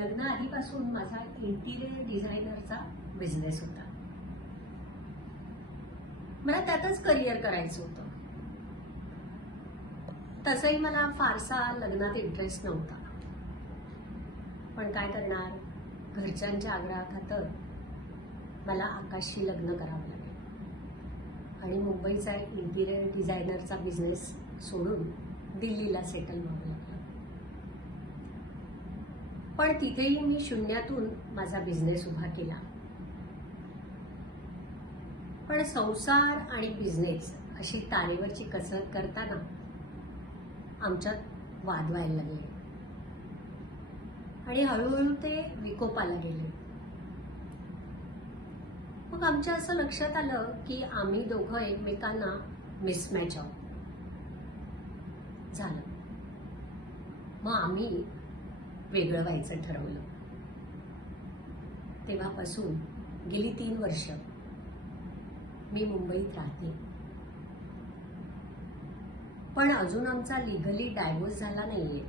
लग्नाआधीपासून माझा interior डिझायनरचा business होता. मला त्यातच करिअर करायचं होतं. तसंही मला फारसा लग्नात इंटरेस्ट नव्हता, पण काय करणार, घरच्यांच्या आग्रहाखातर मला आकाशशी लग्न करावं लागेल आणि मुंबईचा इंटिरियर डिझायनरचा बिझनेस सोडून दिल्लीला सेटल व्हावं लागलं. पण तिथेही मी शून्यातून माझा बिझनेस उभा केला. पण संसार आणि बिझनेस अशी तारेवरची कसरत करताना आमच्यात वाद व्हायला लागले आणि हळूहळू ते विकोपाला गेले. मग आमच्या असं लक्षात आलं की आम्ही दोघं एकमेकांना मिसमॅच आहोत. झालं, मग आम्ही वेगळं व्हायचं ठरवलं. तेव्हापासून गेली 3 वर्ष मी मुंबईत राहते. पण अजून आमचा लिगली डायव्होर्स झाला नाहीये.